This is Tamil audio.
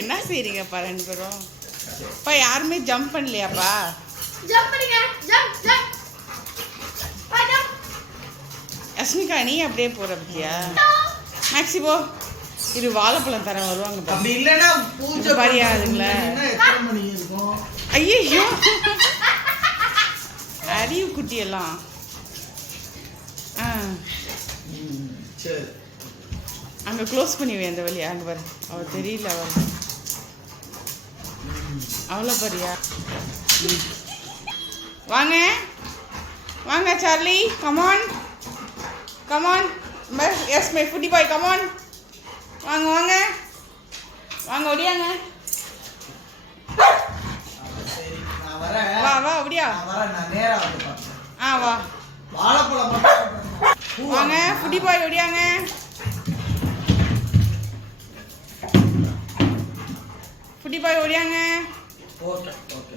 என்ன செய்றீங்கப்பா ரெண்டு பேரும்? அப்பா யாருமே ஜம்ப் பண்ணலையாப்பா? அஸ்மிகா நீ அப்படியே போற பத்தியா? மேக்ஸி போ. இது வாழைப்பழம் தர வருவாங்க பா. அப்படி இல்லனா பூஜை பாரியாதுங்களா? எத்தனை மணி இருக்கும்? ஐயோ அறிவு குட்டி எல்லாம். சரி அங்கே க்ளோஸ் பண்ணி வை அந்த வழியா. அங்கே பாரு அவள் தெரியல. அவள் அவ்வளோ பாரியா. வாங்க வாங்க Charlie, come on come on. S my foodie bye, come on. வாங்க வாங்க வாங்க ஒடியாங்க. சரி நான் வரேன். வா வா ஒடியா. நான் வரேன், நான் நேரா வந்து பார்க்கிறேன். வா வாழைப்பழம் மட்டும் வாங்க ஃபுட்டி பாய் ஒடியாங்க. ஃபுட்டி பாய் ஒடியாங்க. Okay okay